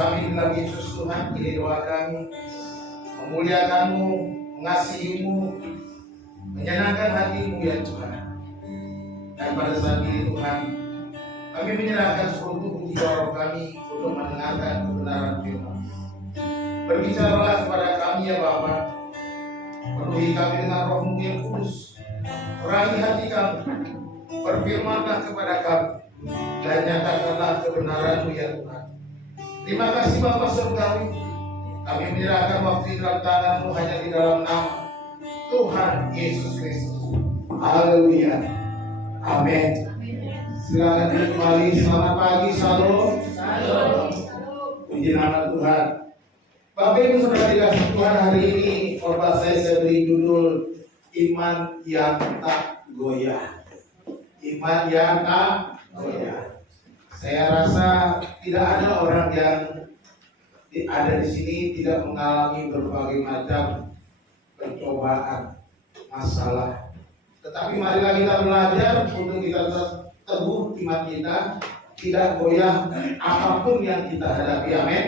kami dalam Yesus Tuhan, ini doa kami. Memuliakan-Mu, mengasihi-Mu, menyenangkan hati-Mu ya Tuhan. Dan pada saat ini Tuhan, kami menyerahkan seluruh jiwa kami untuk mendengarkan kebenaran firman. Berbicaralah kepada kami ya Bapa. Penuhi kami dengan Roh-Mu yang kudus. Perangi hati kami. Berfirmanlah kepada kami. Dan nyatakanlah kebenaran-Mu ya Tuhan. Terima kasih Bapa Surgawi. Kami menyerahkan waktu dalam tangan-Mu hanya di dalam nama Tuhan Yesus Kristus. Haleluya. Amin. Silakan kembali. Selamat pagi. Shalom. Puji nama Tuhan. Bapak Ibu Saudara dikasih Tuhan, hari ini khotbah saya beri judul Iman yang tak goyah. Iman yang tak goyah. Saya rasa tidak ada orang yang ada di sini tidak mengalami berbagai macam pencobaan, masalah. Tetapi marilah kita belajar untuk kita teguh iman kita, tidak goyah apapun yang kita hadapi. Amin.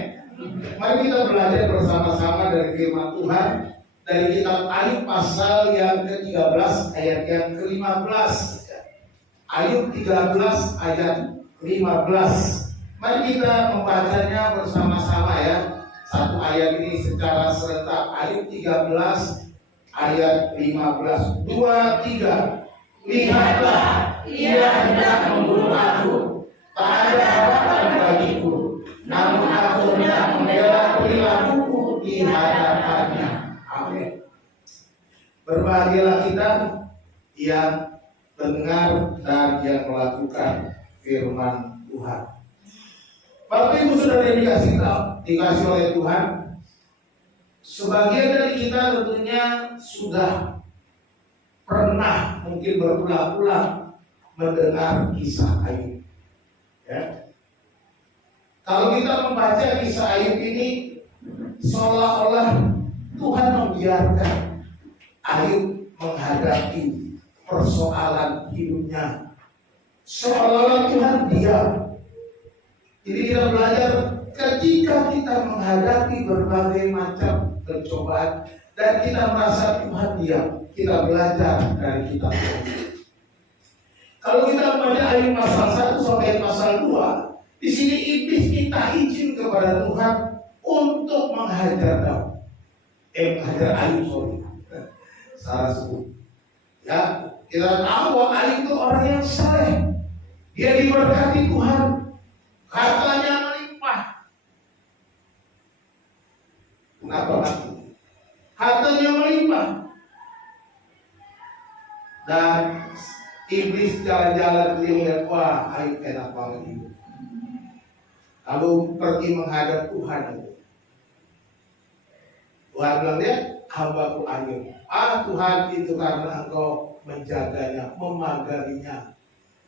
Mari kita belajar bersama-sama dari firman Tuhan dari kitab Ayub pasal yang ke-13 ayat yang ke-15. Ayub 13 ayat 15. Mari kita membacanya bersama-sama ya. Satu ayat ini secara serentak. Ayub 13 ayat 15. 2, 3. Lihatlah, ia hendak membunuh aku. Tak ada harapan bagiku. Namun aku hendak membela perilakuku di hadapannya. Amin. Berbahagialah kita yang mendengar dan yang melakukan firman Tuhan. Bapak Ibu Saudara yang dikasih oleh Tuhan, sebagian dari kita tentunya sudah pernah mungkin berulang-ulang mendengar kisah Ayub. Ya. Kalau kita membaca kisah Ayub ini, seolah-olah Tuhan membiarkan Ayub menghadapi persoalan hidupnya. Seolah-olah Tuhan diam. Jadi kita belajar ketika kita menghadapi berbagai macam pencobaan dan kita merasa Tuhan diam, kita belajar dari kitab ini. Kalau kita membaca Ayub pasal 1 sampai pasal 2, di sini iblis minta izin kepada Tuhan untuk menghajar Daud. Menghajar Ayub, salah sebut. Ya, kita tahu bahwa Ayub itu orang yang saleh. Dia diberkati Tuhan. Hartanya melimpah. Kenapa mati? Hartanya melimpah. Dan iblis jalan-jalan dia melihat, wah Ayub enak banget hidup. Lalu pergi menghadap Tuhan. Tuhan bilang dia, hambaku Ayub. Tuhan, itu karena engkau menjaganya, memagarinya.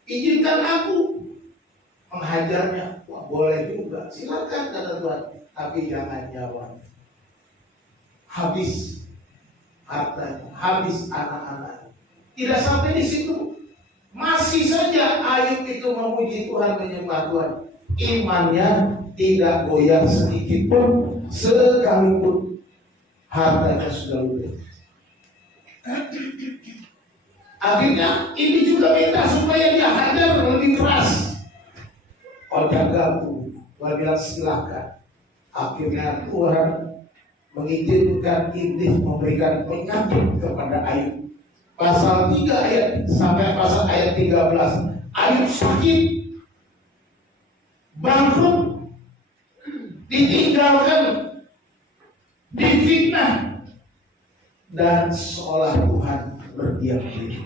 Izinkan aku menghajarnya. Wah, boleh juga. Silakan kata Tuhan. Tapi jangan jawab. Habis hartanya, habis anak-anak. Tidak sampai di situ. Masih saja Ayub itu memuji Tuhan, menyembah Tuhan. Imannya tidak goyah sedikit pun, sekalipun hartanya sudah ludes. Akhirnya ini juga minta supaya dia hajar lebih keras. Oh jagaku, Tuhan bilang silakan. Akhirnya Tuhan mengizinkan iblis memberikan penyakit kepada Ayub. Pasal 3 ayat sampai pasal ayat 13. Ayub sakit, bangkrut, ditinggalkan, difitnah, dan seolah Tuhan berdiam diri.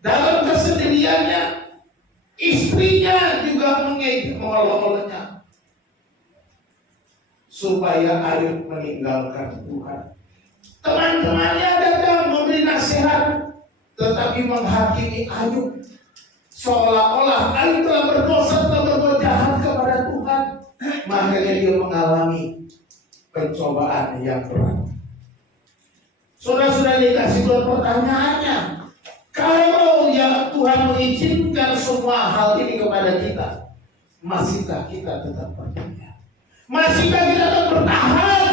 Dalam kesendiriannya, istrinya juga mengolok-oloknya supaya Ayub meninggalkan Tuhan. Teman-temannya datang memberi nasihat, tetapi menghakimi Ayub seolah-olah Ayub telah berdosa, telah berbuat jahat kepada Tuhan. Makanya dia mengalami pencobaan yang berat. Saudara-saudara dikasih Tuhan, pertanyaannya, kalau ya Tuhan mengizinkan semua hal ini kepada kita, Masihkah kita tetap percaya? Masihkah kita tetap bertahan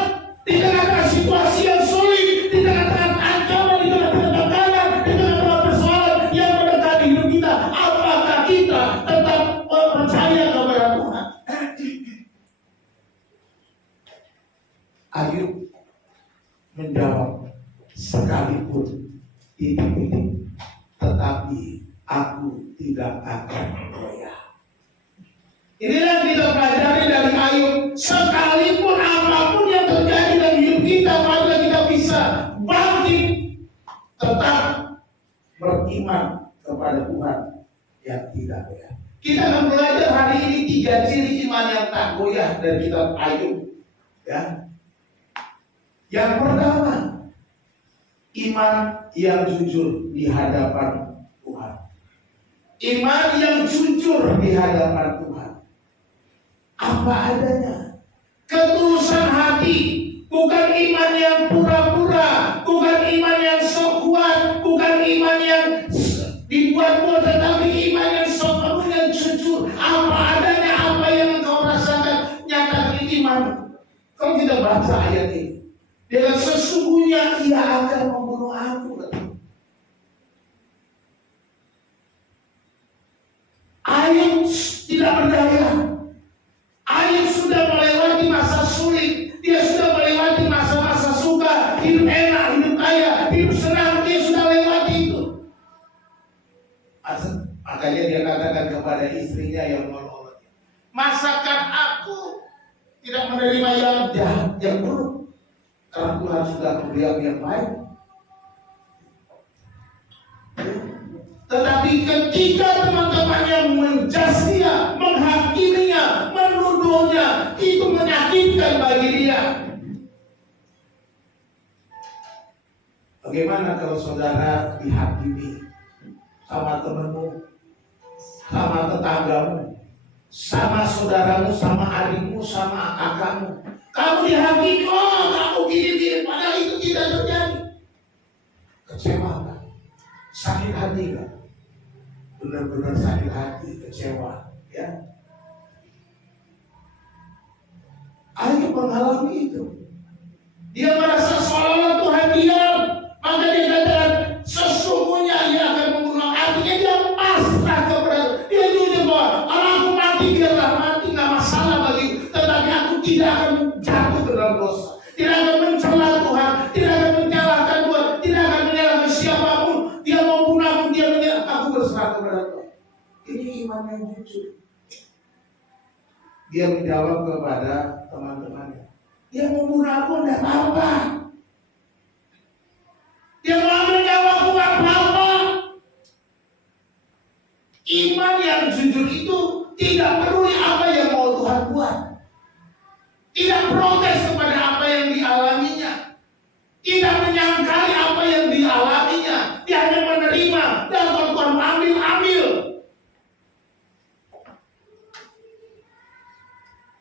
di tengah-tengah situasi yang sulit, di tengah-tengah ancaman, di tengah-tengah tekanan, di tengah-tengah persoalan yang mendekati hidup kita? Apakah kita tetap percaya kepada Tuhan? Ayub menjawab, sekalipun titik-titik, tetapi aku tidak akan goyah. Inilah kita pelajari dari Ayub. Sekalipun apapun yang terjadi dalam hidup kita, maka kita bisa bangkit, tetap beriman kepada Tuhan yang tidak goyah. Kita akan belajar hari ini 3 ciri iman yang tak goyah dari kitab Ayub. Ya. Yang pertama, iman yang jujur di hadapan Tuhan. Iman yang jujur di hadapan Tuhan. Apa adanya. Ketulusan hati. Bukan iman yang pura-pura. Bukan iman yang sok kuat. Bukan iman yang dibuat-buat. Tetapi iman yang sok penuh, yang jujur. Apa adanya, apa yang engkau rasakan, nyatakan iman. Kalau kita baca ayat ini, dengan sesungguhnya ia akan membunuh aku. Ayub tidak berdaya. Ayub sudah melewati masa sulit. Dia sudah melewati masa-masa suka. Hidup enak, hidup kaya, hidup senang. Dia sudah lewati itu. Makanya dia katakan kepada istrinya yang melolotnya, masakan aku tidak menerima yang jahat, yang buruk, karena Tuhan sudah memberi aku yang baik. Tetapi ketika teman-temannya menjas dia, menghakiminya, menuduhnya, itu menyakitkan bagi dia. Bagaimana kalau saudara dihakimi sama temanmu, sama tetanggamu, sama saudaramu, sama adikmu, sama kakakmu? Kamu dihakimi, oh kamu gini-gini, padahal itu tidak terjadi. Kecewa kan? Sakit hati kan? Benar-benar sakit hati, kecewa, ya. Ayub mengalami itu. Dia merasa seolah-olah Tuhan diam, maka dia katakan sesungguhnya dia akan membunuh. Artinya dia pasrah kepada dia jujur bahwa kalau aku mati biarlah mati, nggak masalah bagi. Tetapi aku tidak akan jatuh ke dalam dosa, tidak akan mencela Tuhan, tidak akan menyalahkan Tuhan, tidak akan menyalahkan siapapun. Dia mau bunuh aku, dia menyalahkan aku, berserah kepada Tuhan. Ini iman yang jujur. Dia menjawab kepada teman-temannya, dia mau bunuh aku, tidak apa-apa. Dia mau ambil nyawaku, tidak apa-apa. Iman yang jujur itu tidak peduli apa yang mau Tuhan buat. Tidak protes kepada apa yang dialaminya. Tidak menyangkali apa yang dialaminya. Dia hanya menerima. Dan kalau Tuhan ambil, ambil.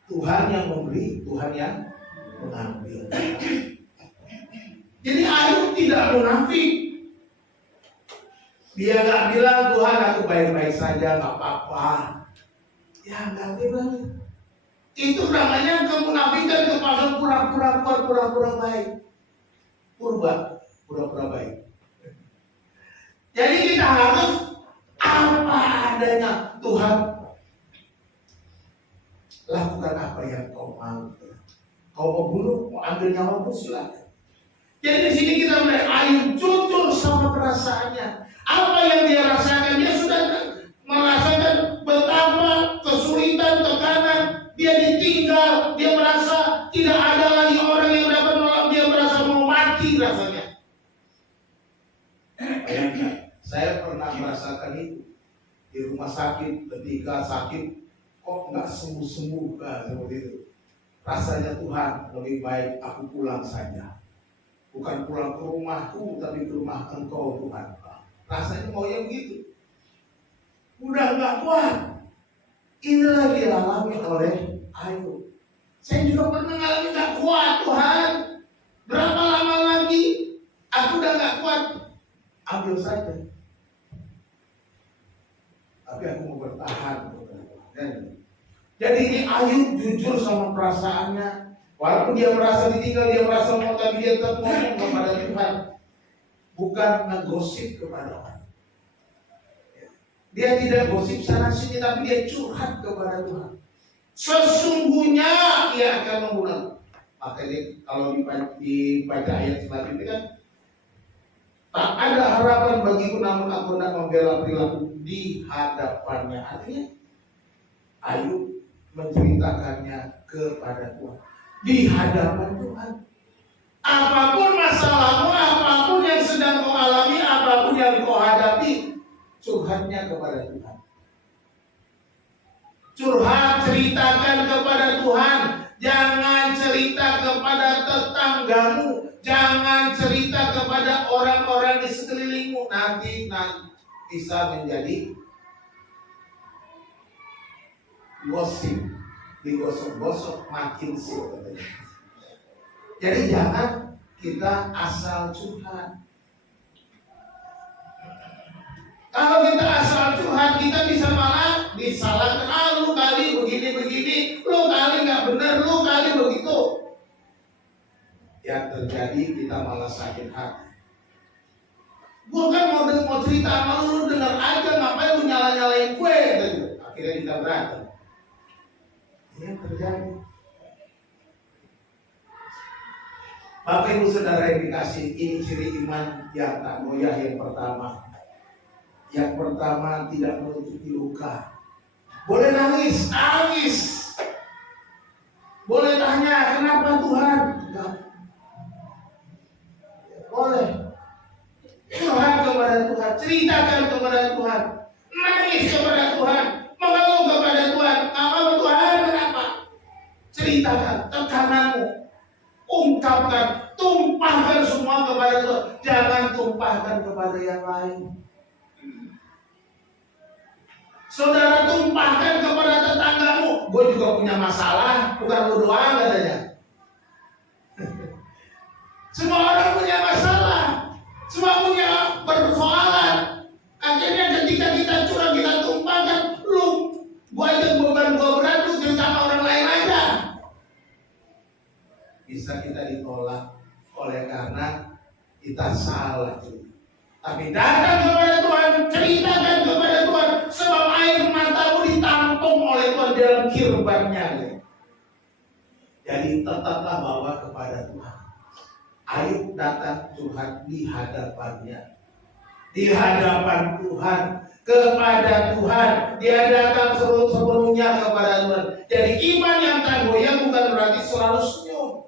Tuhan yang memberi, Tuhan yang mengambil. Jadi Ayub tidak munafik. Dia nggak bilang Tuhan aku baik-baik saja, nggak apa-apa. Ya nggak bilang. Itu namanya kemunafikan, kepada pura-pura baik. Pura-pura baik. Jadi kita harus apa adanya. Tuhan, lakukan apa yang kau mau. Kau mau bunuh, mau ambil nyawamu, silakan. Jadi di sini kita melihat Ayub jujur sama perasaannya. Apa yang dia rasakan, dia sudah merasakan betapa kesulitan, tekanan. Dia ditinggal, dia merasa tidak ada lagi orang yang dapat menolong. Dia merasa mau mati rasanya. Bayangkan, saya pernah merasakan itu di rumah sakit. Ketika sakit, kok nggak sembuh-sembuh, seperti itu. Rasanya Tuhan, lebih baik aku pulang saja. Bukan pulang ke rumahku, tapi ke rumah Engkau Tuhan. Rasanya mau yang begitu. Udah nggak kuat. Inilah dialami oleh Ayub. Saya juga pernah ngalami nggak kuat, Tuhan. Berapa lama lagi? Aku udah nggak kuat. Ambil saja. Tapi aku mau bertahan. Dan Jadi ini Ayub jujur sama perasaannya. Walaupun dia merasa ditinggal, dia merasa mau, tapi dia tetap ngomong kepada Tuhan. Bukan ngegosip kepada orang. Dia tidak gosip sana sini, tapi dia curhat kepada Tuhan. Sesungguhnya ia akan mengulang. Makanya kalau dibaca ayat selanjutnya kan, tak ada harapan bagiku namun aku hendak membela perilaku di hadapannya. Artinya Ayub menceritakannya kepada Tuhan di hadapan Tuhan. Apapun masalahmu, apapun yang sedang kau alami, apapun yang kau hadapi, curhatnya kepada Tuhan. Curhat, ceritakan kepada Tuhan. Jangan cerita kepada tetanggamu, jangan cerita kepada orang-orang di sekelilingmu. Nanti bisa menjadi gosip, digosok-gosok makin sih. Jadi jangan kita asal curhat. Kalau kita asal curhat, kita bisa malah disalahkan. Lu kali begini-begini, lu kali nggak benar, lu kali begitu. Yang terjadi kita malah sakit hati. Gue kan mau cerita sama lu dengar aja, ngapain lu nyala-nyalain gue? Akhirnya kita berantem. Ini yang terjadi. Bapak Ibu Saudara yang dikasih, ini ciri iman yang tak goyah yang pertama. Yang pertama, tidak menutupi luka. Boleh nangis, nangis. Boleh tanya, kenapa Tuhan? Enggak. Boleh. Curhat kepada Tuhan, ceritakan kepada Tuhan, nangis kepada Tuhan, mengeluh kepada Tuhan. Apa Tuhan, kenapa? Ceritakan tekananmu, ungkapkan, tumpahkan semua kepada Tuhan. Jangan tumpahkan kepada yang lain. Saudara tumpahkan kepada tetanggamu, gue juga punya masalah, bukan lu doang katanya. Semua orang punya masalah, semua punya persoalan. Akhirnya ketika kita curang, kita tumpahkan, lu, gue aja beban gue berat, lu cerita sama orang lain aja. Bisa kita ditolak oleh karena kita salah juga. Tapi datang kepada Tuhan, ceritakan kepada Tuhan, sebab air matamu ditampung oleh Tuhan dalam kirbannya. Jadi tetaplah bawa kepada Tuhan. Ayub datang curhat di hadapannya, di hadapan Tuhan, kepada Tuhan. Dia datang sepenuhnya kepada Tuhan. Jadi iman yang tak goyah bukan berarti selalu senyum.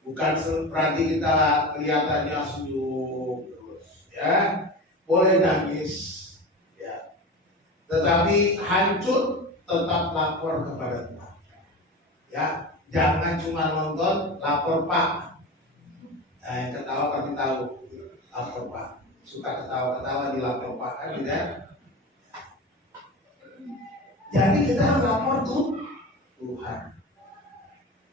Bukan berarti kita kelihatannya senyum terus, ya. Boleh nangis, ya. Tetapi hancur tetap lapor kepada Tuhan. Ya, jangan cuma nonton, lapor Pak. Nah, yang ketawa pasti tahu, lapor Pak. Suka ketawa-ketawa di lapor Pak, kan gitu ya. Jadi kita harus lapor Tuhan.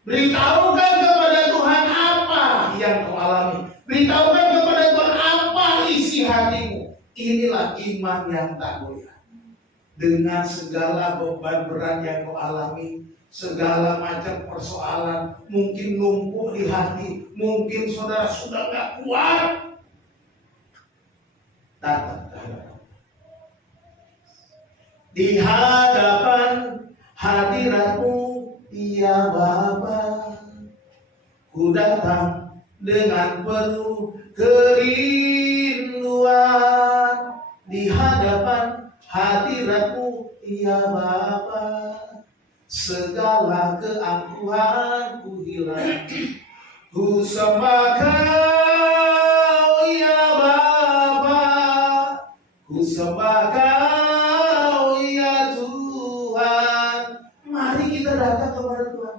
Beritahukan kepada Tuhan apa yang kau alami. Beritahukan kepada Tuhan apa isi hatimu. Inilah iman yang tak goyah. Dengan segala beban berat yang kau alami, segala macam persoalan mungkin numpuk di hati, mungkin saudara sudah gak kuat, datang ke hadapan. Di hadapan hadiratmu, ya Bapa, ku datang dengan penuh kerinduan. Di hadapan hadiratmu, ya Bapa, segala keangkuhan ku hilang. Ku sembah Kau, ya Bapa, ku sembah Kau, ya Tuhan. Mari kita datang kepada Tuhan.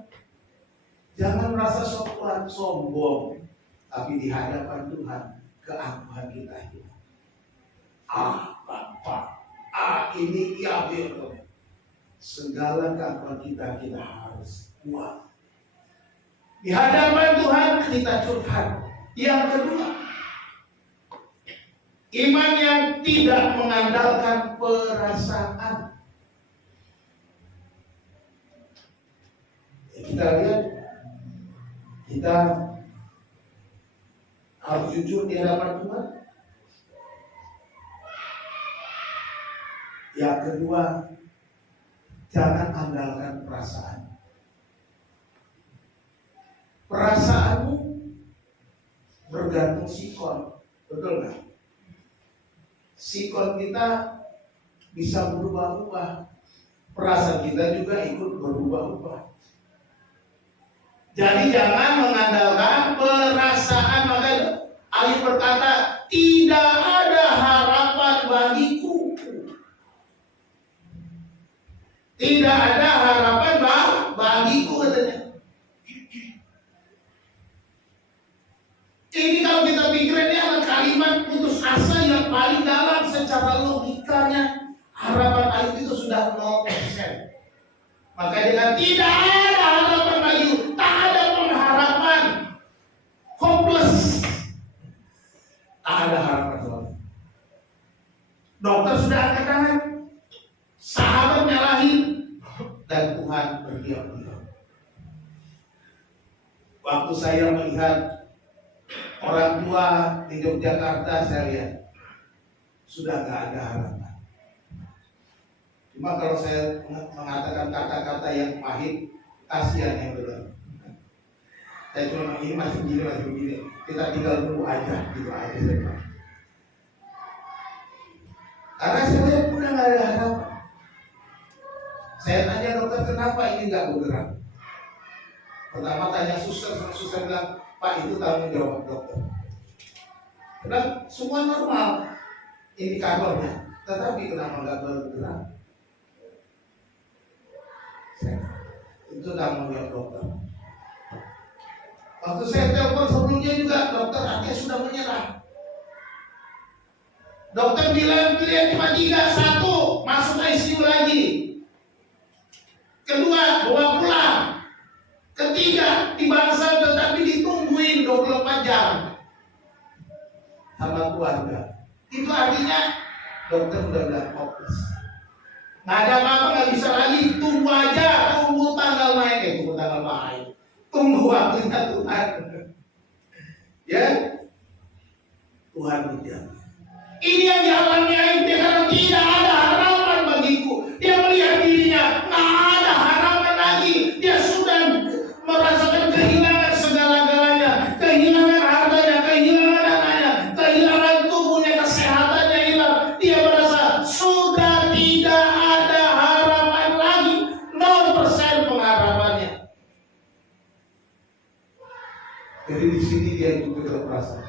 Jangan merasa sombong, tapi di hadapan Tuhan keangkuhan kita hilang. Bapa, ini ya Bapa. Segala keangkuhan kita harus kuat. Di hadapan Tuhan kita curhat. Yang kedua, iman yang tidak mengandalkan perasaan. Ya, kita lihat, kita harus jujur di hadapan Tuhan. Yang kedua, jangan andalkan perasaan. Perasaanmu bergantung sikon, betul nggak? Sikon kita bisa berubah-ubah, perasaan kita juga ikut berubah-ubah. Jadi jangan mengandalkan perasaan. Maka ayat berkata, tidak ada harapan bagiku. Tidak ada harapan bagiku, katanya. Ini kalau kita pikirkan, ini adalah kalimat putus asa yang paling dalam. Secara logikanya harapan ayat itu sudah 0%. Maka dengan tidak ada harapan bagiku, tak ada pengharapan, hopeless, tak ada harapan lagi. Dokter sudah angkat tangan, sahabat nyalahin, dan Tuhan berdiam-diam. Waktu saya melihat orang tua di Yogyakarta, saya lihat sudah gak ada harapan. Cuma kalau saya mengatakan kata-kata yang pahit, kasihan yang benar. Saya cuma ini masih begini, kita tinggal tunggu aja, gitu aja saja. Karena saya lihat udah gak ada harapan. Saya tanya dokter, kenapa ini gak bergerak? Pertama tanya suster bilang, Pak, itu tanggung jawab dokter. Bilang semua normal indikatornya, tetapi kenapa gak bergerak? Itu tanggung jawab dokter. Waktu saya telepon sebelumnya juga, dokter akhirnya sudah menyerah. Dokter bilang pilihan cuma 3, 1 masuk ICU lagi, kedua bawa pulang, ketiga dibangsal tetapi ditungguin 24 jam sama keluarga. Itu artinya dokter sudah bilang hopeless. Nggak ada apa-apa, nggak bisa lagi, tunggu aja, tunggu tanggal main, tunggu waktunya Tuhan. Ya, Tuhan berjanji. Ini yang dialami Ayub, dia karena tidak ada harapan bagiku. Dia melihat dirinya, nggak ada harapan lagi. Dia sudah merasakan kehilangan segala-galanya, kehilangan hartanya, kehilangan anaknya, kehilangan tubuhnya, kesehatannya hilang. Dia merasa sudah tidak ada harapan lagi, 0% pengharapannya. Jadi di sini dia juga perasaan.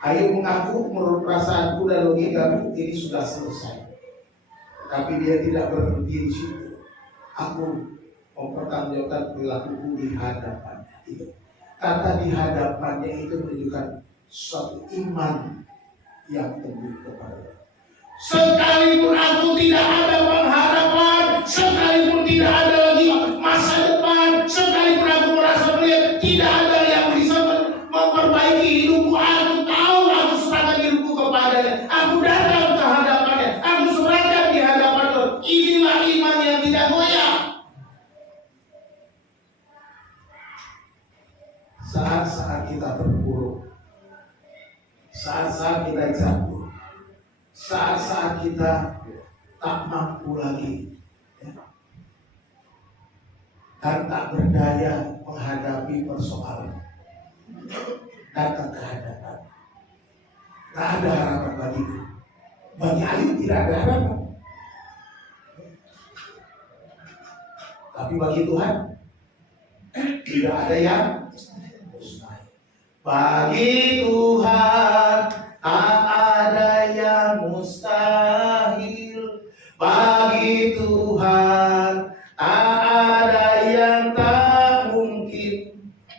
Ayub mengaku menurut perasaanku dan logikaku ini sudah selesai. Tapi dia tidak berhenti di situ. Aku mempertanggungjawabkan perilakuku di hadapannya. Itu kata di hadapannya itu menunjukkan suatu iman yang teguh kepada. Sekalipun aku tidak ada pengharapan, sekalipun tidak ada lagi masa depan, sekalipun aku merasa melihat tidak ada yang bisa memperbaiki hidupku, aku tahu aku serahkan hidupku kepadanya. Aku datang ke hadapannya, aku serahkan di hadapan Tuhan. Inilah iman yang tidak goyah. Saat-saat kita terpuruk, saat-saat kita jatuh, saat-saat kita tak mampu lagi, dan tak berdaya menghadapi persoalan, datang ke hadapan. Tak ada harapan bagiku. Bagi Ayub tidak ada harapan. Tapi bagi Tuhan tidak ada yang mustahil. Bagi Tuhan tak ada yang mustahil. Bagi Tuhan tak ada yang tak mungkin.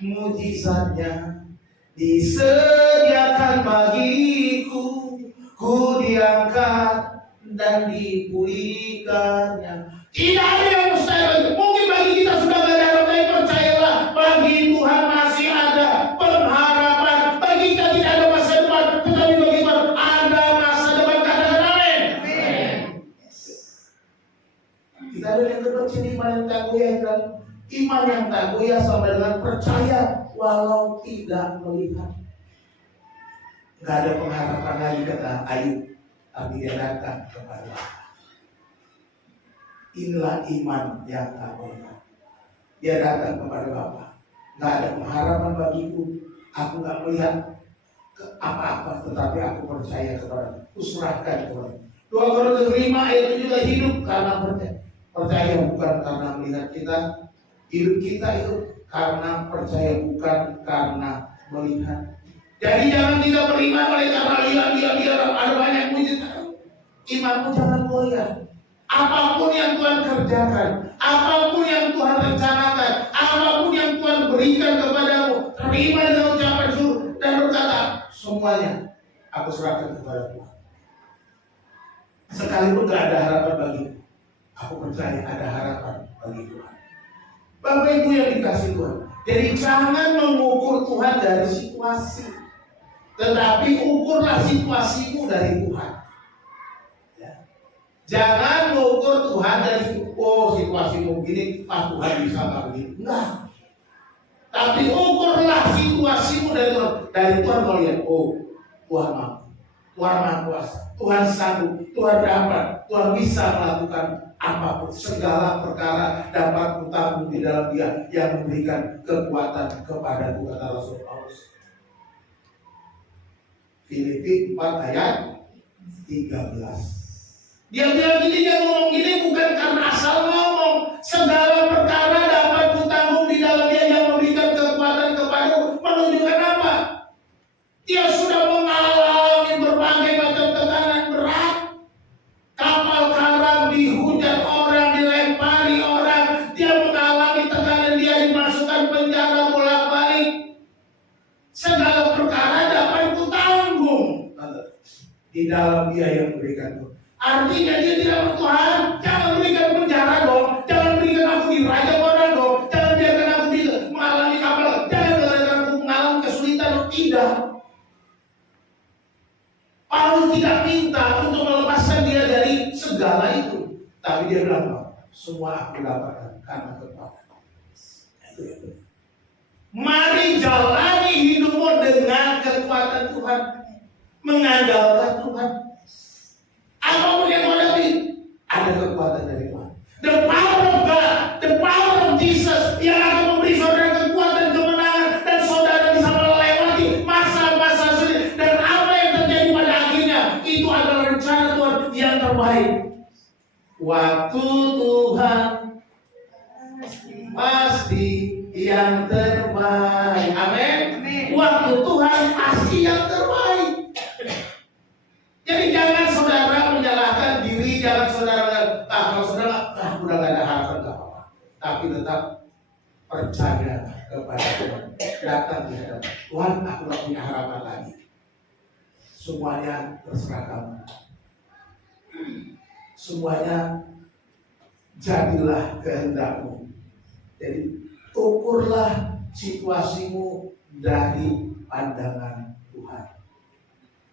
Mujizatnya disediakan bagiku, ku diangkat dan dipulihkannya. Tidak ada yang mustahil. Mungkin bagi kita sudah gak ada harapan, percayalah, bagi Tuhan masih ada pengharapan. Bagi kita tidak ada masa depan, tetapi bagi Tuhan ada masa depan. Katakan amin. Kita ada yang kedua sini, mana yang tak goyah, Iman yang tak goyah sama dengan percaya walau tidak melihat. Gak ada pengharapan lagi kata Ayub, tapi dia datang kepada Allah. Inilah iman yang tak goyah. Dia datang kepada Bapa. Gak ada pengharapan bagiku. Aku gak melihat apa-apa, tetapi aku percaya kepada, aku serahkan kepada. 2 Korintus 5 ayat 7, kita hidup karena percaya. Percaya bukan karena melihat kita. Hidup kita itu karena percaya, bukan karena melihat. Jadi jangan kita beriman oleh karena lihat ada banyak mujizat. Imanmu jangan goyah. Apapun yang Tuhan kerjakan, apapun yang Tuhan rencanakan, apapun yang Tuhan berikan kepadamu, terima dengan ucapan syukur dan berkata, semuanya aku serahkan kepada Tuhan. Sekalipun gak ada harapan bagiku, aku percaya ada harapan bagi Tuhan. Bapak Ibu yang dikasih Tuhan, jadi jangan mengukur Tuhan dari situasi, tetapi ukurlah situasimu dari Tuhan. Ya. Jangan mengukur Tuhan dari situasimu begini, Tuhan bisa nggak begini? Enggak. Tapi ukurlah situasimu dari Tuhan. Dari Tuhan kau lihat, Tuhan mampu, Tuhan maha kuasa, Tuhan sanggup, Tuhan dapat, Tuhan bisa melakukan apapun, segala perkara dapat kutanggung di dalam Dia yang memberikan kekuatan kepadaku, kata Rasul Paulus. Filipi 4 ayat 13. Dia bilang gini, dia ngomong gini bukan karena asal ngomong. Segala perkara dapat kutanggung di dalam Dia yang memberikan kekuatan kepadaku. Menunjukkan apa? Dia sudah mengalami berbagai macam tekanan berat. Kapal karam dihujat orang, dilempari orang. Dia mengalami tekanan, dia dimasukkan penjara bolak-balik. Segala perkara dapat kutanggung di dalam Dia yang memberikan itu. Artinya dia tidak bertuhan. Jangan berikan penjara dong. Jangan berikan aku dirajam orang dong. Jangan biarkan aku mengalami kapal. Jangan biarkan aku mengalami kesulitan. Tidak. Paulus tidak minta untuk melepaskan dia dari segala itu. Tapi dia bilang, semua aku dapatkan karena kekuatan. Itu ya. Mari jalani hidupmu dengan kekuatan Tuhan. Mengandalkan Tuhan. Apapun yang menghadapi, ada kekuatan dari Tuhan. The power of God, the power of Jesus yang akan memberi saudara kekuatan, kemenangan, dan saudara bisa melewati masa-masa sulit. Dan apa yang terjadi pada akhirnya, itu adalah rencana Tuhan yang terbaik. Waktu Tuhan pasti yang terbaik. Amin. Waktu Tuhan pasti yang terbaik. Jadi jangan saudara menyalahkan diri, jangan saudara kalau saudara udah gak ada harapan, gak apa-apa. Tapi tetap percaya kepada Tuhan. Datang di hadapan Tuhan, aku gak punya harapan lagi. Semuanya terserah kamu. Semuanya jadilah kehendakmu. Jadi ukurlah situasimu dari pandangan Tuhan.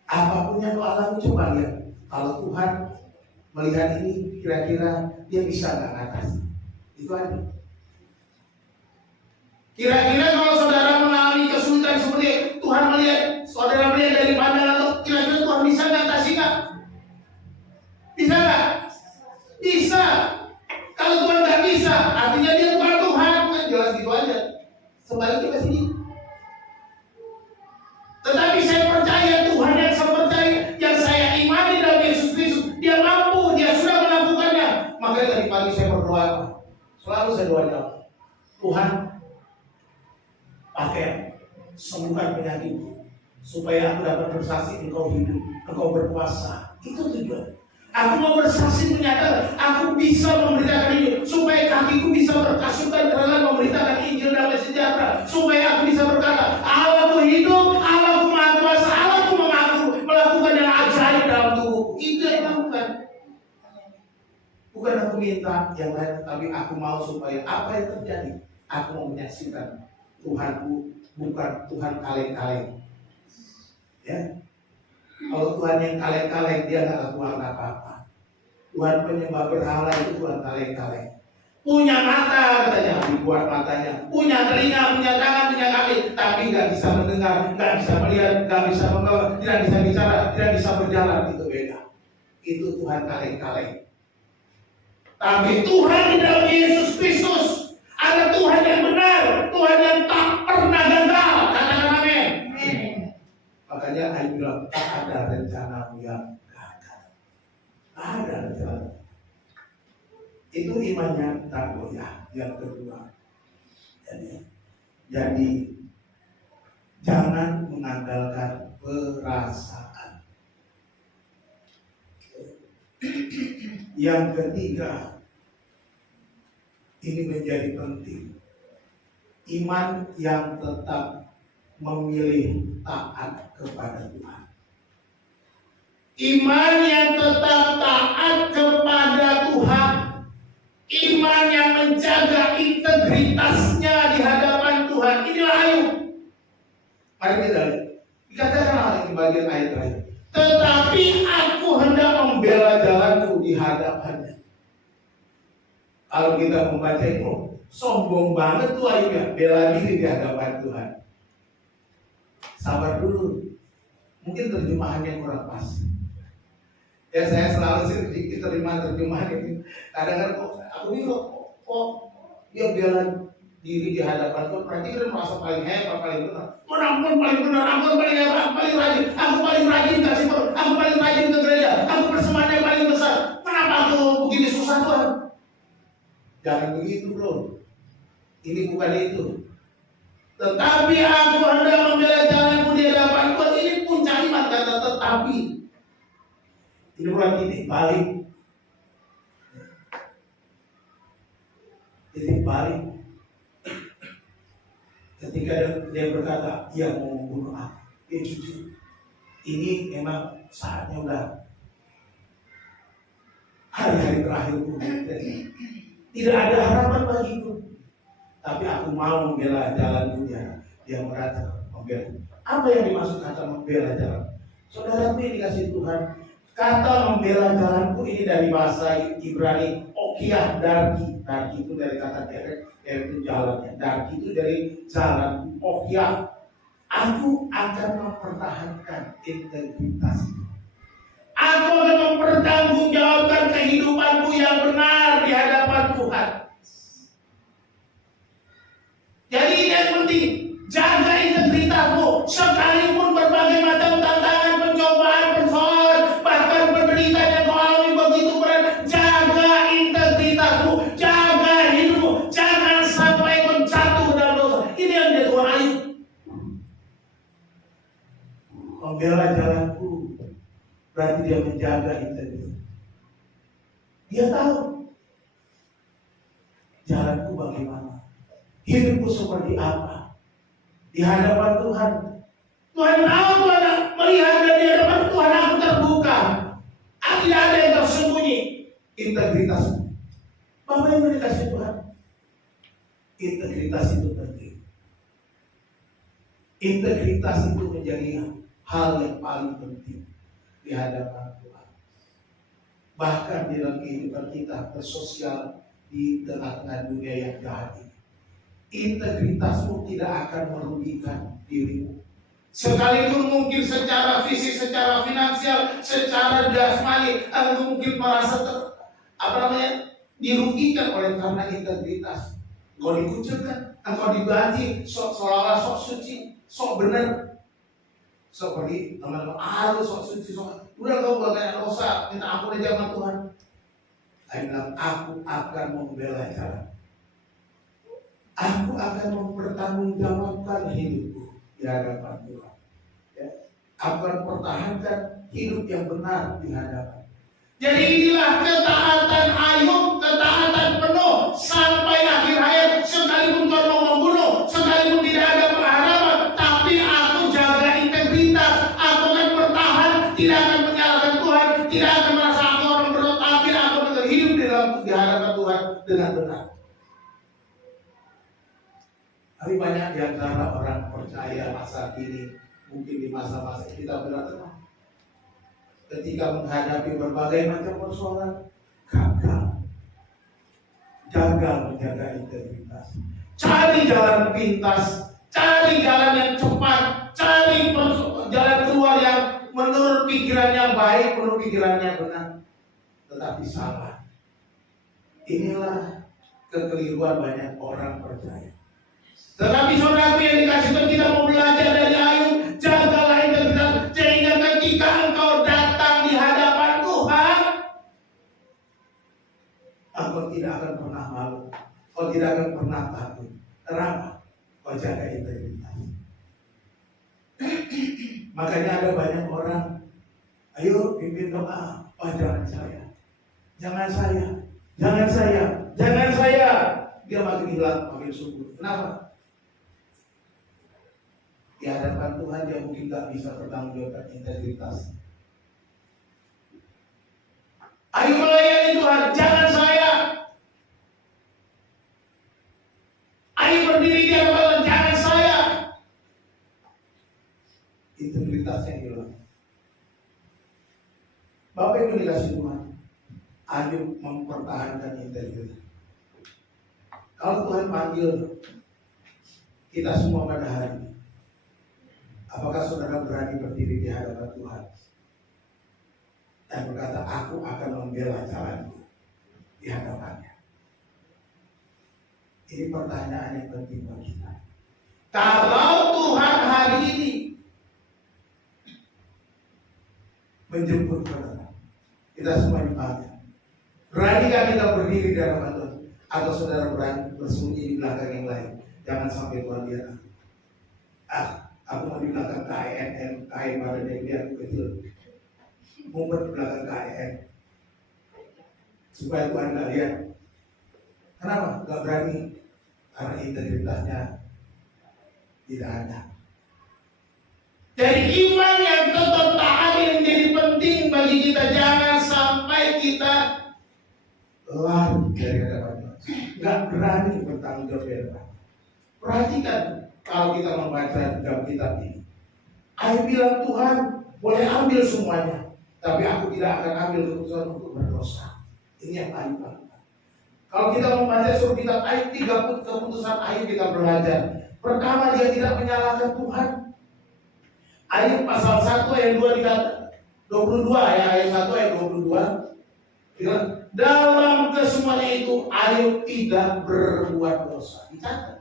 Apapun yang kau alami, coba lihat. Kalau Tuhan melihat ini, kira-kira dia bisa nggak ngatasi? Itu aja. Kira-kira kalau saudara mengalami kesulitan seperti Tuhan melihat, saudara melihat dari pandangan, kira-kira Tuhan bisa ngatasi nggak? Bisa nggak? Bisa. Kalau Tuhan nggak bisa, artinya dia bukan Tuhan. Kan jelas gitu aja. Sebaliknya ke sini. Tetapi saya percaya Tuhan yang saya percaya, yang saya imani dalam Yesus Kristus, Dia mampu, Dia sudah melakukannya. Makanya tadi pagi saya berdoa, selalu saya doa, Tuhan pakai sembuhkan penyakitku, supaya aku dapat bersaksi Engkau hidup, Engkau berkuasa. Itu tujuan. Aku mau bersaksi menyatakan, aku bisa memberitakan Injil, supaya kakiku bisa berkasukan dalam memberitakan Injil damai sejahtera, supaya aku bisa berkata, Allahku hidup, Allahku maha kuasa, Allahku melakukan yang ajaib dalam tubuhku. Itu yang dilakukan. Bukan aku minta yang lain, tapi aku mau supaya apa yang terjadi, aku mau menyaksikan Tuhanku bukan Tuhan kaleng-kaleng. Ya. Kalau Tuhan yang kaleng-kaleng, dia nggak lakukan apa-apa. Tuhan penyembah berhala itu Tuhan kaleng-kaleng. Punya mata katanya, dibuat matanya. Punya telinga, punya tangan, punya kaki, tapi nggak bisa mendengar, nggak bisa melihat, nggak bisa membawa, tidak bisa bicara, tidak bisa berjalan. Itu beda. Itu Tuhan kaleng-kaleng. Tapi Tuhan di dalam Yesus Kristus ada Tuhan yang benar, Tuhan yang tak pernah gagal. Katakan amin. Makanya Ayub bilang, tak ada rencanamu yang gagal. Ada rencana. Itu imannya tak goyah. Yang kedua, jadi jangan mengandalkan perasaan. Yang ketiga, ini menjadi penting. Iman yang tetap memilih taat kepada Tuhan. Iman yang tetap taat kepada Tuhan. Iman yang menjaga integritasnya di hadapan Tuhan. Inilah Ayub. Mari kita lihat. Dikatakan di bagian ayat terakhir. Tetapi aku hendak membela jalanku di hadapannya. Kalau kita membaca itu, sombong banget tuh Ayub ya, bela diri di hadapan Tuhan. Sabar dulu. Mungkin terjemahannya kurang pas. Ya saya selalu sih terima terjemahan ini. Kadang-kadang aku bilang kok dia bela diri di hadapan Tuhan. Berarti dia merasa paling hebat, paling benar. Ampun paling benar, ampun paling hebat, paling rajin. Aku paling rajin kasih Tuhan. Aku paling rajin ke gereja. Aku persembahan yang paling besar. Kenapa aku begini susah Tuhan? Jangan begitu bro. Ini bukan itu. Tetapi aku hendak membela jalanku di hadapan Tuhan. Ini puncak iman kata tetapi. Ini bukan titik balik. Titik balik. Ketika dia berkata, dia mau membunuh aku. Dia jujur. Ini memang saatnya udah hari-hari terakhirku. Tidak ada harapan bagiku. Tapi aku mau membela jalanku. Dia merata membela. Apa yang dimaksud kata membela jalan? Saudara ini dikasih Tuhan. Kata membela jalanku ini dari bahasa Ibrani okiah darki. Darki itu dari kata derek, yaitu jalannya. Darki itu dari jalan okiah. Aku akan mempertahankan integritas. Aku akan mempertanggungjawabkan kehidupanku yang benar di hadapan Tuhan. Jadi ini yang penting, jaga integritasmu. Sekalipun berbagai macam tantangan, pencobaan, persoalan, bahkan penderitaan yang kau alami begitu berat, jaga integritasmu, jaga hidupmu, jangan sampai menjatuh dalam dosa. Ini yang dia Tuhan Ayub. Membela jalanku, berarti dia menjaga integritas. Dia tahu jalanku bagaimana, hidupku seperti apa di hadapan Tuhan. Tuhan tahu, Tuhan melihat dan di hadapan Tuhan aku terbuka. Tidak ada yang tersembunyi. Integritas. Bapak yang dikasih Tuhan. Integritas itu penting. Integritas itu menjadi hal yang paling penting di hadapan Tuhan. Bahkan di dalam kehidupan kita bersosial di tengah-tengah dunia yang jahat ini. Integritasmu tidak akan merugikan dirimu. Sekalipun mungkin secara fisik, secara finansial, secara jasmani, engkau mungkin merasa dirugikan oleh karena integritas. Engkau dikucilkan, engkau dibanci, seolah-olah sok suci, sok benar. Seperti teman-teman, lu sok suci, sok udah kau banyak dosa, minta ampun aja sama Tuhan. Saya bilang, aku akan membela jalan. Aku akan mempertanggungjawabkan hidupku di hadapan Tuhan. Ya. Aku akan pertahankan hidup yang benar di hadapan. Jadi inilah ketaatan Ayub, ketaatan penuh sampai akhir hayat. Sekalipun Tuhan mau membunuh, sekalipun tidak ada pengharapan, tapi aku jaga integritas. Aku akan bertahan, tidak akan menyalahkan Tuhan, tidak akan merasa aku orang berdosa, tapi aku akan hidup di hadapan Tuhan dengan benar. Tapi banyak di antara orang percaya masa kini, mungkin di masa-masa kita berat, ketika menghadapi berbagai macam persoalan, gagal. menjaga integritas. Cari jalan pintas, cari jalan yang cepat, cari jalan keluar yang menurut pikiran yang baik, menurut pikiran yang benar. Tetapi salah. Inilah kekeliruan banyak orang percaya. Tetapi saudaraku yang dikasih Tuhan, kita mau belajar dari Ayub, jagalah integritas sehingga ketika engkau datang di hadapan Tuhan, engkau tidak akan pernah malu, engkau tidak akan pernah takut. Kenapa? Kau jaga integritas. Makanya ada banyak orang, ayo pimpin doa, oh jangan saya, jangan saya, jangan saya, jangan saya. Dia makin hilang, makin subur. Kenapa? Di hadapan Tuhan dia mungkin gak bisa bertanggung integritas. Ayo melayani Tuhan, jangan saya. Ayo berdiri di hadapan, jangan saya. Integritasnya hilang. Bapak Ibu dikasih Tuhan, ayo mempertahankan integritas. Kalau Tuhan panggil kita semua pada hari ini, apakah saudara berani berdiri di hadapan Tuhan dan berkata, aku akan membela jalanku di hadapannya? Ini pertanyaan yang penting bagi kita. Kalau Tuhan hari ini menjemput saudara, kita semua ditanya, beranikah kita berdiri di hadapan Tuhan? Atau saudara berani bersembunyi di belakang yang lain? Jangan sampai Tuhan lihat aku mau di belakang KNN, kain badannya dia kecil, ngumpet di belakang KNN supaya Tuhan nggak lihat. Kenapa? Nggak berani, karena integritasnya tidak ada. Jadi iman yang tetap taat yang menjadi penting bagi kita. Jangan sampai kita lari dari hadapan Tuhan, nggak berani bertanggung jawab di hadapan. Perhatikan kalau kita membaca dalam kitab ini, Ayub bilang, Tuhan boleh ambil semuanya, tapi aku tidak akan ambil keputusan untuk berdosa. Ini yang Ayub lakukan. Kalau kita membaca surah kitab Ayub, 3 keputusan Ayub kita belajar. Pertama, dia tidak menyalahkan Tuhan. Ayub pasal 1 ayat 2 dikata 22 ya, ayat 1 ayat 22. Dalam kesemuanya itu Ayub tidak berbuat dosa. Dicatat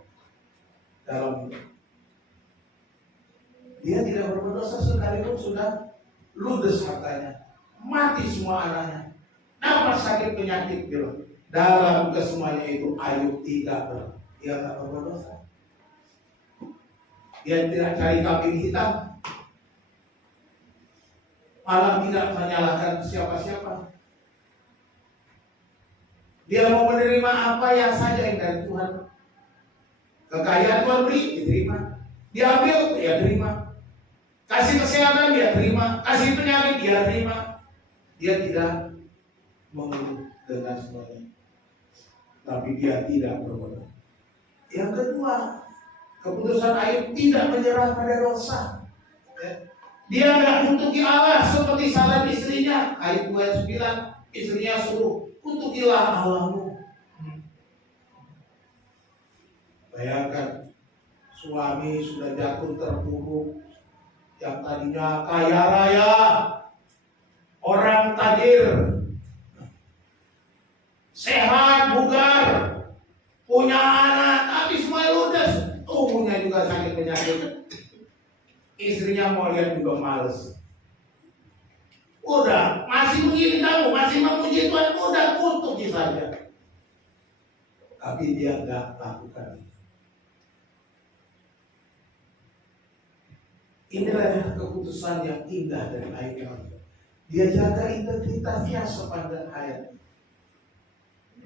dalam itu. Dia tidak berbuat dosa sekalipun sudah ludes hartanya, mati semua anaknya, dapat sakit penyakit gitu. Dalam kesemuanya itu Ayub tidak berbuat dosa. Dia tidak cari kambing hitam, malah tidak menyalahkan siapa-siapa. Dia mau menerima apa yang saja yang dari Tuhan. Kekayaan Tuhan beri, diterima. Diambil, dia terima. Kasih kesehatan, dia terima. Kasih penyakit, dia terima. Dia tidak mengeluh dengan semuanya, tapi dia tidak berbuat. Yang kedua, keputusan Ayub tidak menyerah pada dosa. Dia tidak kutuki Allah seperti salah istrinya. Ayub 9, istrinya suruh, kutukilah Allahmu. Bayangkan, suami sudah jatuh terpuruk, yang tadinya kaya raya, orang tajir, sehat, bugar, punya anak, tapi semua ludes, tubuhnya juga sakit penyakit. Istrinya mau lihat juga males. Udah, masih begini kamu, masih memuji Tuhan, udah kutuki saja. Tapi dia enggak lakukan itu. Inilah keputusan yang indah dari Ayub. Dia jaga integritasnya sepanjang hayat.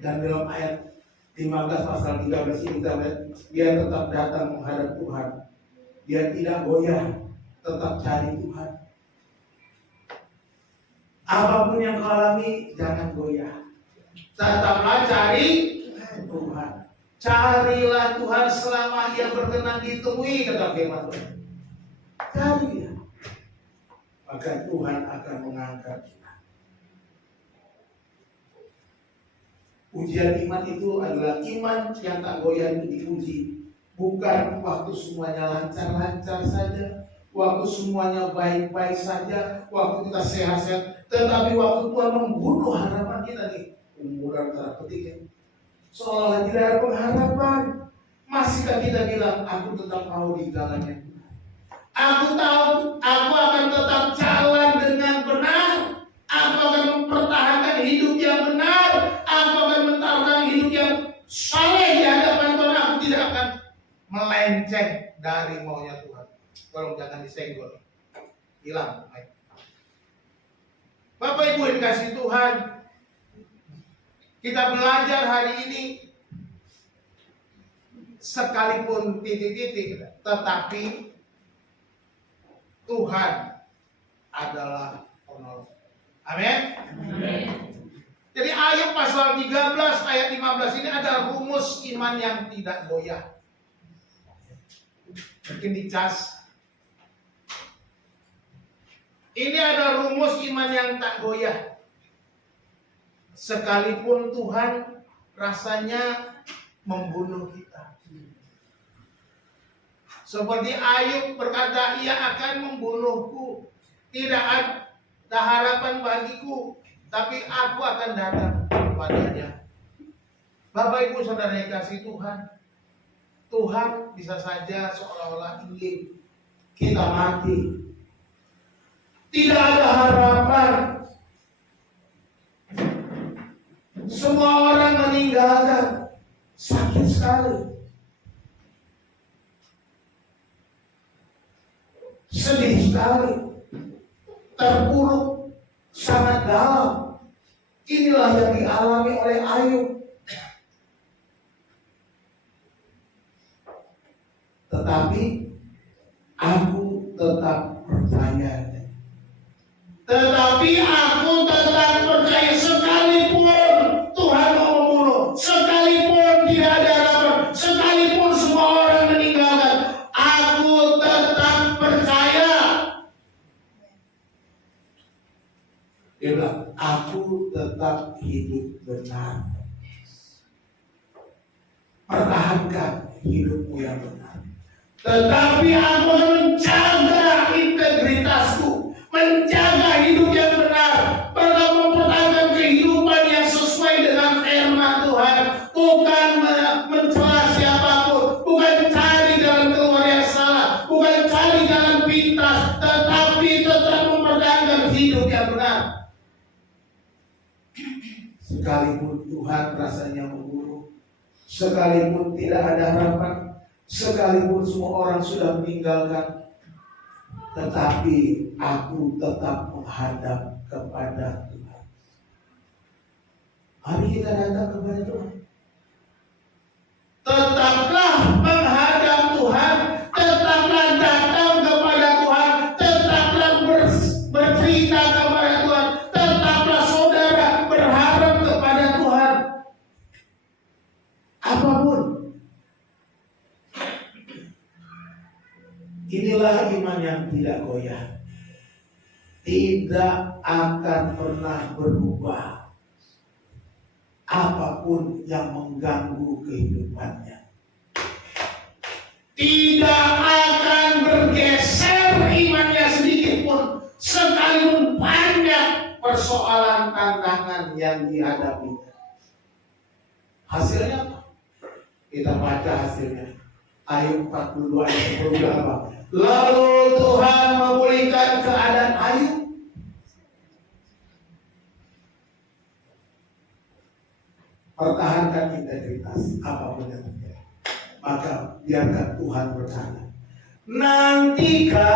Dan dalam ayat 15 pasal 13 ini kita lihat, dia tetap datang menghadap Tuhan. Dia tidak goyah, tetap cari Tuhan. Apapun yang kau alami, jangan goyah. Tetaplah cari Tuhan. Carilah Tuhan selama ia berkenan ditemui, kata firman Tuhan. Cari dia, maka Tuhan akan mengangkat kita. Ujian iman itu adalah iman yang tak goyah diuji. Bukan waktu semuanya lancar-lancar saja, waktu semuanya baik-baik saja, waktu kita sehat-sehat, tetapi waktu Tuhan membunuh harapan kita nih, umuran tanda petik ya, seolah-olah tidak ada pengharapan. Masihkah kita bilang, aku tetap mau di jalannya? Aku tahu, aku akan tetap jalan dengan benar. Aku akan mempertahankan hidup yang benar. Aku akan mempertahankan hidup yang saleh di hadapan Tuhan. Aku tidak akan melenceng dari maunya Tuhan. Tolong jangan disenggol. Hilang. Bapak Ibu yang dikasihi Tuhan, kita belajar hari ini sekalipun titik-titik, tetapi Tuhan adalah penolong. Amin. Jadi Ayub pasal 13 ayat 15 ini adalah rumus iman yang tidak goyah. Mungkin dicas. Ini adalah rumus iman yang tak goyah. Sekalipun Tuhan rasanya membunuh kita. Seperti Ayub berkata, ia akan membunuhku. Tidak ada harapan bagiku, tapi aku akan datang kepadanya. Bapak Ibu Saudara yang kasih Tuhan, Tuhan bisa saja seolah-olah ingin kita mati. Tidak ada harapan. Semua orang meninggalkan. Sakit sekali. Sedih sekali. Terpuruk sangat dalam. Inilah yang dialami oleh Ayub. Tetapi aku tetap percaya. Tetapi aku tetap percaya, sekalipun Tuhan mau membunuh, sekalipun tidak ada harapan, sekalipun semua orang meninggalkan, aku tetap percaya. Dia bilang, aku tetap hidup benar. Pertahankan hidupmu yang benar. Tetapi aku menjaga integritasku, menjaga hidup yang benar, mempertahankan kehidupan yang sesuai dengan firman Tuhan, bukan mencela siapapun, bukan cari jalan keluar yang salah, bukan cari jalan pintas, tetapi tetap mempertahankan hidup yang benar. Sekalipun Tuhan rasanya membunuh, sekalipun tidak ada harapan, sekalipun semua orang sudah meninggalkan, tetapi aku tetap menghadap kepada Tuhan. Mari kita datang kepada Tuhan. Tetaplah menghadap Tuhan, tetaplah datang kepada Tuhan, tetaplah bercerita kepada Tuhan, tetaplah saudara berharap kepada Tuhan. Apapun. Inilah iman yang tidak goyah. Tidak akan pernah berubah. Apapun yang mengganggu kehidupannya. Tidak akan bergeser imannya sedikit pun. Sekalipun banyak persoalan tantangan yang dihadapinya. Hasilnya apa? Kita baca hasilnya. Ayub 42 ayat 10 apa? Lalu Tuhan memulihkan keadaan Ayub. Pertahankan integritas apapun yang terjadi. Maka biarkan Tuhan berkarya. Nantikan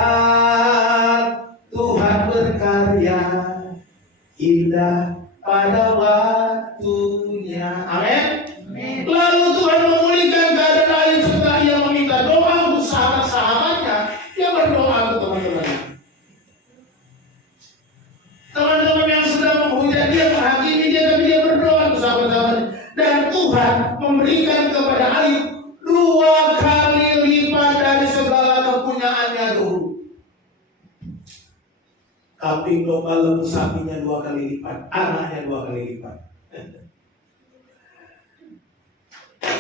Tuhan berkarya indah pada waktunya. Amin. Lalu Tuhan memulihkan keadaan Ayub setelah ia meminta doa untuk sahabat-sahabatnya. Dia berdoa untuk teman-temannya. Teman-teman yang sedang menghujat dia, menghakimi dia, tapi dia berdoa untuk sahabat-sahabatnya. Dan Tuhan memberikan kepada Ayub 2 kali lipat dari segala kepunyaannya dulu. Kambing domba lembu sapinya 2 kali lipat, anaknya 2 kali lipat.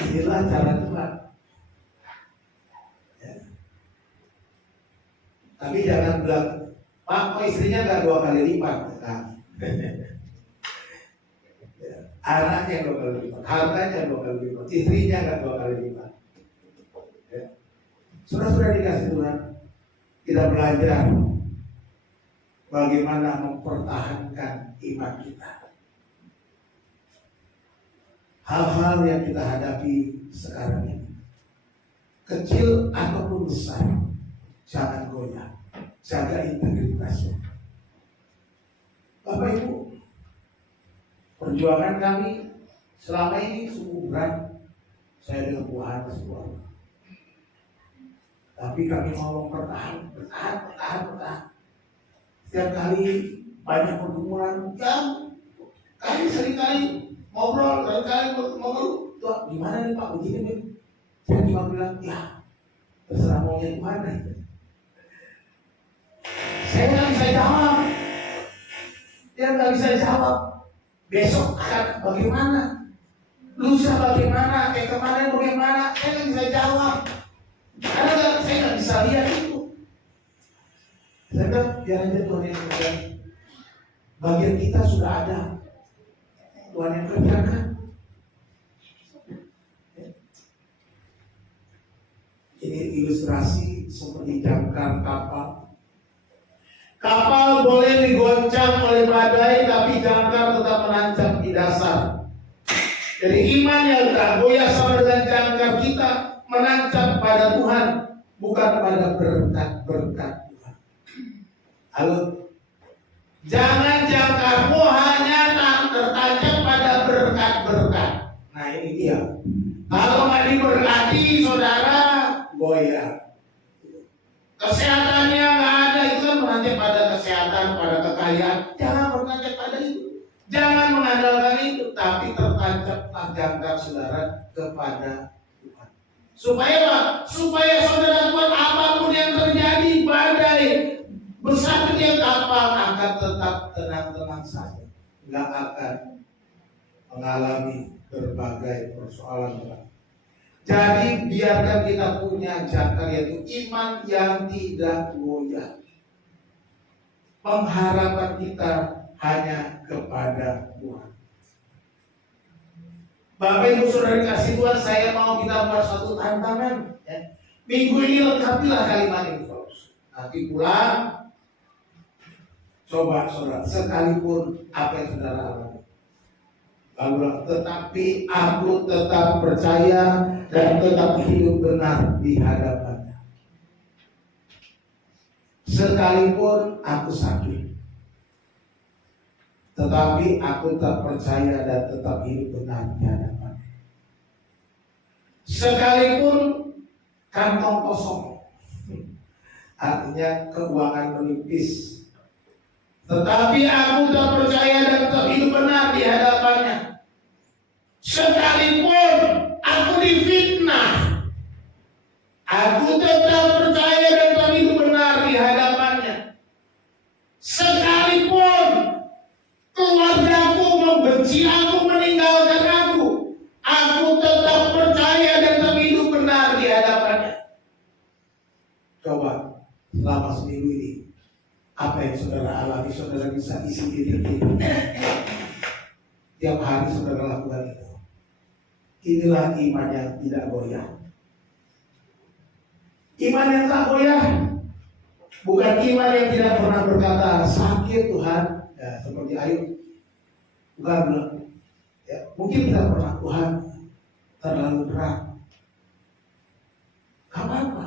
Inilah cara Tuhan. Ya. Tapi jangan bilang, Pak, kok istrinya nggak 2 kali lipat? Nah. Ya. Anaknya 2 kali lipat, hartanya 2 kali lipat, istrinya nggak 2 kali lipat. Ya. Sudah dikasih Tuhan, kita belajar bagaimana mempertahankan iman kita. Hal-hal yang kita hadapi sekarang ini, kecil ataupun besar, jangan goyah, jaga integritasnya. Bapak Ibu, perjuangan kami selama ini sungguh berat. Saya dengan Tuhan semua. Tapi kami mau bertahan. Setiap kali banyak pertemuan, kami seringkali ngobrol, Tuh, gimana nih Pak, begini nih. Saya cuma bilang, ya terserah maunya gimana. Saya nggak bisa jawab. Dia nggak bisa jawab. Besok akan bagaimana? Lusa bagaimana? Kayak kemarin bagaimana? Saya nggak bisa jawab. Karena saya nggak bisa lihat itu. Saya bilang, biar aja Tuhan yang kerja. Bagian kita sudah ada. Tuhan yang kerjakan. Ini ilustrasi seperti jangkar kapal. Kapal boleh digoncang oleh badai, tapi jangkar tetap menancap di dasar. Jadi iman yang tak goyah sama dengan jangkar kita menancap pada Tuhan, bukan pada berkat-berkat Tuhan. Halo, jangan jangkarmu hanya tertancap pada berkat-berkat. Nah ini dia. Kalau nggak diberkati, saudara goyah. Kesehatannya nggak ada, itu kan menancap pada kesehatan, pada kekayaan. Jangan menancap pada itu. Jangan mengandalkan itu, tapi tertancaplah jangkar saudara kepada Tuhan. Supaya apa? Supaya saudara Tuhan apapun yang terjadi, badai besarnya kapal akan tetap tenang-tenang saja. Nggak akan mengalami berbagai persoalan berat. Jadi biarkan kita punya jangkar, yaitu iman yang tidak goyah. Pengharapan kita hanya kepada Tuhan. Bapak Ibu Saudara kasih Tuhan, saya mau kita buat satu tantangan. Ya. Minggu ini lengkapilah kalimat ini, nanti pulang, coba saudara, sekalipun apa yang saudara alami. Lalu, tetapi aku tetap percaya dan tetap hidup benar di hadapannya. Sekalipun aku sakit, tetapi aku tetap percaya dan tetap hidup benar di hadapannya. Sekalipun kantong kosong, artinya keuangan menipis, tetapi aku tetap percaya dan tetap hidup benar di hadapannya. Sekalipun aku difitnah, aku tetap percaya dan tetap hidup benar di hadapannya. Sekalipun keluargaku membenci aku, meninggalkan aku tetap percaya dan tetap hidup benar di hadapannya. Coba selama seminggu ini, apa yang saudara alami, saudara bisa isi diri tiap hari saudara lakukan itu. Inilah iman yang tidak goyah. Iman yang tak goyah bukan iman yang tidak pernah berkata sakit Tuhan, ya, seperti Ayub. Bukan, ya, mungkin tidak pernah, Tuhan terlalu berat. Apa-apa.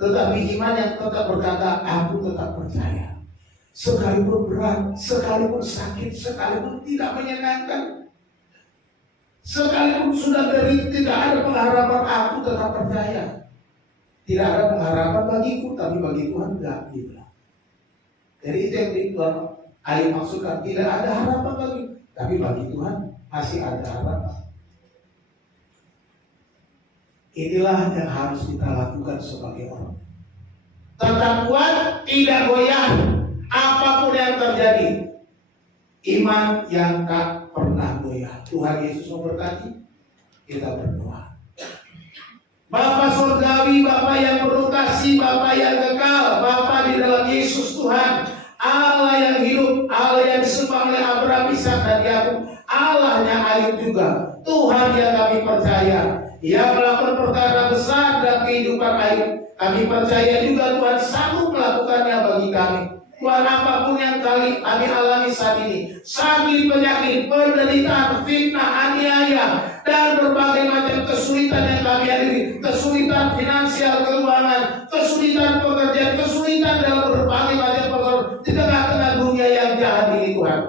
Tetapi iman yang tetap berkata, aku tetap percaya. Sekalipun berat, sekalipun sakit, sekalipun tidak menyenangkan, sekalipun sudah dari tidak ada pengharapan, aku tetap percaya. Tidak ada pengharapan bagiku, tapi bagi Tuhan enggak. Gitu. Jadi itu yang Tuhan Ayub maksudkan, tidak ada harapan bagi, tapi bagi Tuhan masih ada harapan. Inilah yang harus kita lakukan sebagai orang. Tetap kuat, tidak goyah, apapun yang terjadi. Iman yang tak pernah goyah. Tuhan Yesus memberkati. Kita berdoa. Bapa Surgawi, Bapa yang penuh kasih, Bapa yang kekal, Bapa di dalam Yesus Tuhan, Allah yang hidup, Allah yang disembah oleh Abraham, Ishak dan Yakub, Allahnya Ayub juga, Tuhan yang kami percaya, yang melakukan perkara besar dalam kehidupan Ayub. Kami percaya juga Tuhan sanggup melakukannya bagi kami. Tuhan, apapun yang kami alami saat ini, sakit, penyakit, penderitaan, fitnah, aniaya, dan berbagai macam kesulitan yang kami hadapi, kesulitan finansial, keuangan, kesulitan pekerjaan, kesulitan dalam berbagai macam perkara di tengah-tengah dunia yang jahat ini, Tuhan,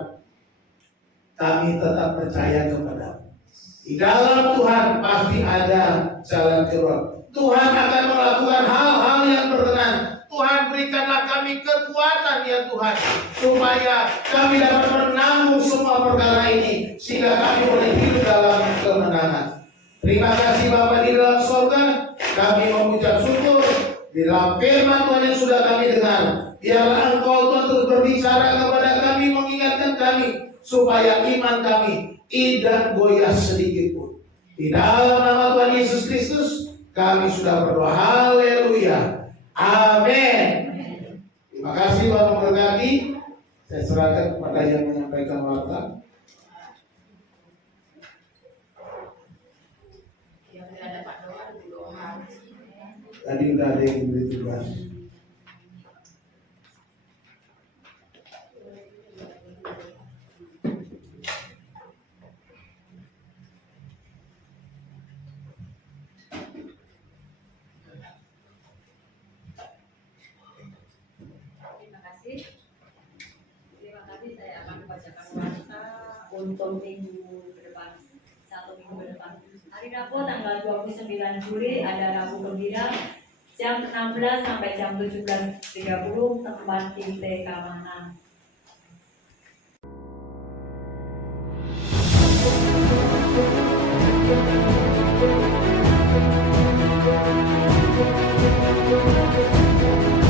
kami tetap percaya kepada-Mu. Di dalam Tuhan pasti ada jalan keluar. Tuhan akan melakukan hal-hal yang berkenan. Tuhan, berikanlah kami kekuatan ya Tuhan, supaya kami dapat menanggung semua perkara ini, sehingga kami boleh hidup dalam kemenangan. Terima kasih Bapa di dalam surga. Kami mengucap syukur di dalam firman Tuhan yang sudah kami dengar. Biarlah Engkau Tuhan terus berbicara kepada kami, mengingatkan kami, supaya iman kami tidak goyah sedikit pun. Di dalam nama Tuhan Yesus Kristus kami sudah berdoa. Haleluya. Amin. Terima kasih Bapak memberkati. Saya serahkan kepada yang menyampaikan warta. Tadi udah ada yang diberi tugas. Terima kasih. Saya akan membacakan warta untuk minggu ke depan, 1 minggu ke depan. Hari Rabu tanggal 29 Juli ada Rabu Gembira jam 16 sampai jam 17.30 tempat di TK Mangan.